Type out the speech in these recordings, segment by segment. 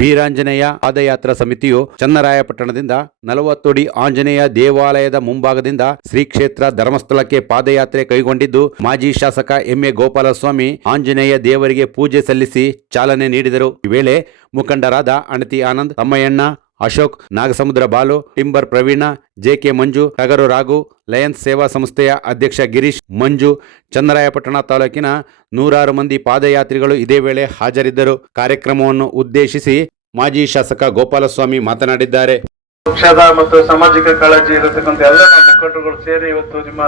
ವೀರಾಂಜನೇಯ ಪಾದಯಾತ್ರಾ ಸಮಿತಿಯು ಚನ್ನರಾಯಪಟ್ಟಣದಿಂದ 40 ಅಡಿ ಆಂಜನೇಯ ದೇವಾಲಯದ ಮುಂಭಾಗದಿಂದ ಶ್ರೀ ಕ್ಷೇತ್ರ ಧರ್ಮಸ್ಥಳಕ್ಕೆ ಪಾದಯಾತ್ರೆ ಕೈಗೊಂಡಿದ್ದು, ಮಾಜಿ ಶಾಸಕ ಎಂ.ಎ. ಗೋಪಾಲಸ್ವಾಮಿ ಆಂಜನೇಯ ದೇವರಿಗೆ ಪೂಜೆ ಸಲ್ಲಿಸಿ ಚಾಲನೆ ನೀಡಿದರು. ಈ ವೇಳೆ ಮುಖಂಡರಾದ ಅಣತಿ ಆನಂದ್, ತಮ್ಮಯ್ಯಣ್ಣ, ಅಶೋಕ್, ನಾಗಸಮುದ್ರ ಬಾಲು, ಟಿಂಬರ್ ಪ್ರವೀಣ, ಜೆ.ಕೆ. ಮಂಜು, ಟಗರು ರಾಘು, ಲಯನ್ಸ್ ಸೇವಾ ಸಂಸ್ಥೆಯ ಅಧ್ಯಕ್ಷ ಗಿರೀಶ್, ಮಂಜು, ಚನ್ನರಾಯಪಟ್ಟಣ ತಾಲೂಕಿನ ನೂರಾರು ಮಂದಿ ಪಾದಯಾತ್ರಿಗಳು ಇದೇ ವೇಳೆ ಹಾಜರಿದ್ದರು. ಕಾರ್ಯಕ್ರಮವನ್ನು ಉದ್ದೇಶಿಸಿ ಮಾಜಿ ಶಾಸಕ ಗೋಪಾಲಸ್ವಾಮಿ ಮಾತನಾಡಿದ್ದಾರೆ. ಪಕ್ಷದ ಮತ್ತು ಸಾಮಾಜಿಕ ಕಾಳಜಿ ಇರತಕ್ಕಂಥ ಎಲ್ಲ ಮುಖಂಡರುಗಳು ಸೇರಿ ಇವತ್ತು ನಿಮ್ಮ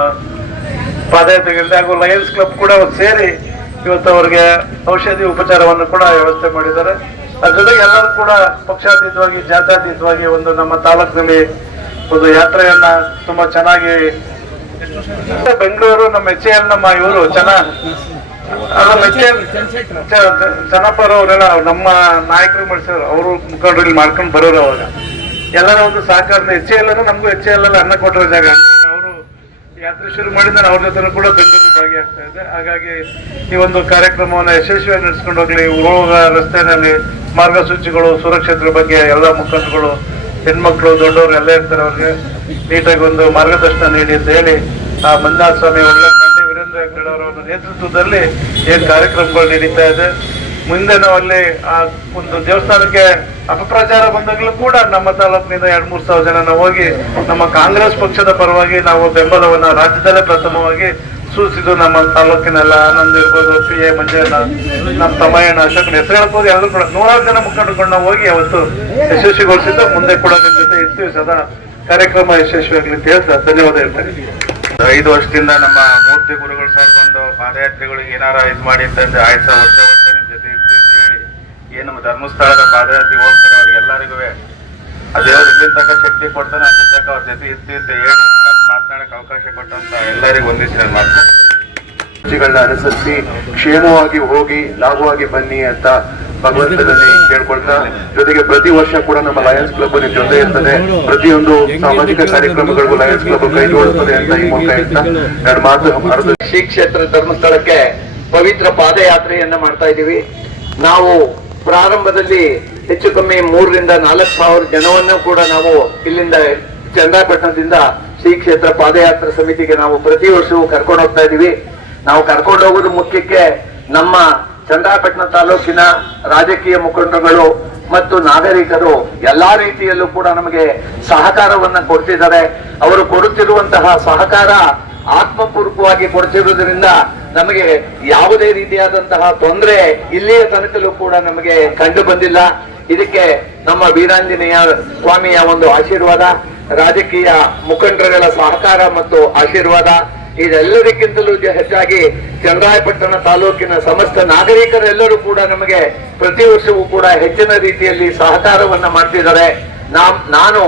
ಪಾದಯಾತ್ರೆಗೆ ಹಾಗೂ ಲಯನ್ಸ್ ಕ್ಲಬ್ ಕೂಡ ಸೇರಿ ಇವತ್ತು ಅವರಿಗೆ ಔಷಧಿ ಉಪಚಾರವನ್ನು ಕೂಡ ವ್ಯವಸ್ಥೆ ಮಾಡಿದ್ದಾರೆ. ಅದ್ರ ಜೊತೆಗೆ ಎಲ್ಲರೂ ಕೂಡ ಪಕ್ಷಾತೀತವಾಗಿ, ಜಾತ್ಯಾತೀತವಾಗಿ ಒಂದು ನಮ್ಮ ತಾಲೂಕಿನಲ್ಲಿ ಒಂದು ಯಾತ್ರೆಯನ್ನ ತುಂಬಾ ಚೆನ್ನಾಗಿ ಬೆಂಗಳೂರು ನಮ್ಮ HAL ನಮ್ಮ ಇವರು ಜನಪರ ಅವರೆಲ್ಲ ನಮ್ಮ ನಾಯಕರು ಮಾಡಿಸಿದ್ರು, ಅವರು ಮುಖಂಡರು ಇಲ್ಲಿ ಮಾಡ್ಕೊಂಡು ಬರೋರು. ಅವಾಗ ಎಲ್ಲರ ಒಂದು ಸಹಕಾರ HAL ನಮಗೂ HAL ಅನ್ನ ಕೊಟ್ಟಿರೋ ಜಾಗ. ಅವರು ಯಾತ್ರೆ ಶುರು ಮಾಡಿದ್ರೆ ಅವ್ರ ಜೊತೆ ಕೂಡ ಬೆಂಗಳೂರು ಭಾಗಿಯಾಗ್ತಾ ಇದೆ. ಹಾಗಾಗಿ ಈ ಒಂದು ಕಾರ್ಯಕ್ರಮವನ್ನು ಯಶಸ್ವಿಯಾಗಿ ನಡೆಸ್ಕೊಂಡು ಹೋಗ್ಲಿ. ಹೋಗುವ ರಸ್ತೆಯಲ್ಲಿ ಮಾರ್ಗಸೂಚಿಗಳು, ಸುರಕ್ಷತೆ ಬಗ್ಗೆ ಎಲ್ಲ ಮುಖಂಡರುಗಳು, ಹೆಣ್ಮಕ್ಳು, ದೊಡ್ಡವರು ಎಲ್ಲ ಇರ್ತಾರೆ. ಅವ್ರಿಗೆ ನೀಟಾಗಿ ಒಂದು ಮಾರ್ಗದರ್ಶನ ನೀಡಿ ಅಂತ ಹೇಳಿ ಆ ಮಂಜುನಾಥ ಸ್ವಾಮಿ ಒಳ್ಳೆಮಂಡಿ ವೀರೇಂದ್ರ ಹೆಗ್ಗಡೆ ಅವರ ನೇತೃತ್ವದಲ್ಲಿ ಏನ್ ಕಾರ್ಯಕ್ರಮಗಳು ನಡೀತಾ ಇದೆ. ಮುಂದೆ ನಾವು ಅಲ್ಲಿ ಆ ಒಂದು ದೇವಸ್ಥಾನಕ್ಕೆ ಅಪಪ್ರಚಾರ ಬಂದಾಗಲೂ ಕೂಡ ನಮ್ಮ ತಾಲೂಕಿನಿಂದ 2-3 ಸಾವಿರ ಜನ ನಾವು ಹೋಗಿ ನಮ್ಮ ಕಾಂಗ್ರೆಸ್ ಪಕ್ಷದ ಪರವಾಗಿ ನಾವು ಬೆಂಬಲವನ್ನ ರಾಜ್ಯದಲ್ಲೇ ಪ್ರಥಮವಾಗಿ ಸೂಚಿಸಿದ್ದು. ನಮ್ಮ ತಾಲೂಕಿನೆಲ್ಲ ಆನಂದ್ ಇರ್ಬೋದು, P.A. ಮಂಜಣ್ಣ, ನಮ್ಮ ತಮ್ಮಯ್ಯಣ್ಣ, ಅಶೋಕ್ ಹೆಸರು ಹೇಳ್ಬೋದು. ಎಲ್ಲರೂ ಕೂಡ 100 ಜನ ಮುಖಂಡರುಗಳು ನಾವು ಹೋಗಿ ಅವತ್ತು ಯಶಸ್ವಿಗೊಳಿಸಿದ್ದು. ಮುಂದೆ ಕೂಡ ನಿಮ್ಮ ಜೊತೆ ಇರ್ತೀವಿ. ಸದಾ ಕಾರ್ಯಕ್ರಮ ಯಶಸ್ವಿಯಾಗಲಿ ಅಂತ ಹೇಳ್ತಾ ಧನ್ಯವಾದ ಹೇಳ್ತಾರೆ. 5 ವರ್ಷದಿಂದ ನಮ್ಮ ಮೂರ್ತಿ ಗುರುಗಳು ಸರ್ ಬಂದು ಪಾದಯಾತ್ರೆಗಳಿಗೆ ಏನಾರ ಇದು ಮಾಡಿ ಅಂತಂದ್ರೆ ಆಯ್ತು ಸರ್, ವರ್ಷ ನಿಮ್ ಜೊತೆ ಇರ್ತೀವಿ ಅಂತ ಹೇಳಿ ಏನು ನಮ್ಮ ಧರ್ಮಸ್ಥಳದ ಪಾದಯಾತ್ರೆ ಹೋಗ್ತಾರೆ. ಅವ್ರಿಗೆಲ್ಲರಿಗೂ ದೇವ್ರು ಇಲ್ಲಿನ ತಕ್ಕ ಶಕ್ತಿ ಕೊಡ್ತಾನೆ, ಅಲ್ಲಿ ತಕ್ಕ ಅವ್ರ ಜೊತೆ ಇರ್ತೀವಿ ಅಂತ ಹೇಳಿ ಮಾತನಾಡಕ್ಕೆ ಅವಕಾಶ ಕೊಟ್ಟಂತ ಎಲ್ಲರಿಗೂ ಒಂದಿಷ್ಟು ನಾನು ಮಾತನಾಡ್ತೀನಿ. ಅನುಸರಿಸಿ ಕ್ಷೇಮವಾಗಿ ಹೋಗಿ ಲಾಭವಾಗಿ ಬನ್ನಿ ಅಂತ ಭಗವಂತನಲ್ಲಿ ಕೇಳ್ಕೊಳ್ತಾ, ಜೊತೆಗೆ ಪ್ರತಿ ವರ್ಷ ಕೂಡ ನಮ್ಮ ಲಯನ್ಸ್ ಕ್ಲಬ್ ನಿಮ್ ಜೊತೆ ಇರ್ತದೆ. ಪ್ರತಿಯೊಂದು ಸಾಮಾಜಿಕ ಕಾರ್ಯಕ್ರಮಗಳಿಗೂ ಲಯನ್ಸ್ ಕ್ಲಬ್ ಕೈ ಜೋಡಿಸ್ತದೆ ಅಂತ ಈ ಮೂಲಕ ಹೇಳ್ತಾ ಎರಡು ಮಾತು. ಶ್ರೀ ಕ್ಷೇತ್ರ ಧರ್ಮಸ್ಥಳಕ್ಕೆ ಪವಿತ್ರ ಪಾದಯಾತ್ರೆಯನ್ನ ಮಾಡ್ತಾ ಇದ್ದೀವಿ. ನಾವು ಪ್ರಾರಂಭದಲ್ಲಿ ಹೆಚ್ಚು ಕಮ್ಮಿ 3 ರಿಂದ 4 ಸಾವಿರ ಜನವನ್ನು ಕೂಡ ನಾವು ಇಲ್ಲಿಂದ ಚನ್ನರಾಯಪಟ್ಟಣದಿಂದ ಶ್ರೀ ಕ್ಷೇತ್ರ ಪಾದಯಾತ್ರಾ ಸಮಿತಿಗೆ ನಾವು ಪ್ರತಿ ವರ್ಷವೂ ಕರ್ಕೊಂಡು ಹೋಗ್ತಾ ಇದೀವಿ. ನಾವು ಕರ್ಕೊಂಡು ಹೋಗೋದು ಮುಖ್ಯಕ್ಕೆ ನಮ್ಮ ಚನ್ನರಾಯಪಟ್ಟಣ ತಾಲೂಕಿನ ರಾಜಕೀಯ ಮುಖಂಡರುಗಳು ಮತ್ತು ನಾಗರಿಕರು ಎಲ್ಲಾ ರೀತಿಯಲ್ಲೂ ಕೂಡ ನಮಗೆ ಸಹಕಾರವನ್ನ ಕೊಡ್ತಿದ್ದಾರೆ. ಅವರು ಕೊಡುತ್ತಿರುವಂತಹ ಸಹಕಾರ ಆತ್ಮಪೂರ್ವಕವಾಗಿ ಕೊಡ್ತಿರುವುದರಿಂದ ನಮಗೆ ಯಾವುದೇ ರೀತಿಯಾದಂತಹ ತೊಂದರೆ ಇಲ್ಲಿಯ ತನಕಲ್ಲೂ ಕೂಡ ನಮಗೆ ಕಂಡು ಬಂದಿಲ್ಲ. ಇದಕ್ಕೆ ನಮ್ಮ ವೀರಾಂಜನೇಯ ಸ್ವಾಮಿಯ ಒಂದು ಆಶೀರ್ವಾದ, ರಾಜಕೀಯ ಮುಖಂಡರುಗಳ ಸಹಕಾರ ಮತ್ತು ಆಶೀರ್ವಾದ, ಇದೆಲ್ಲದಕ್ಕಿಂತಲೂ ಹೆಚ್ಚಾಗಿ ಚನ್ನರಾಯಪಟ್ಟಣ ತಾಲೂಕಿನ ಸಮಸ್ತ ನಾಗರಿಕರೆಲ್ಲರೂ ಕೂಡ ನಮಗೆ ಪ್ರತಿ ವರ್ಷವೂ ಕೂಡ ಹೆಚ್ಚಿನ ರೀತಿಯಲ್ಲಿ ಸಹಕಾರವನ್ನ ಮಾಡ್ತಿದ್ದಾರೆ. ನಾನು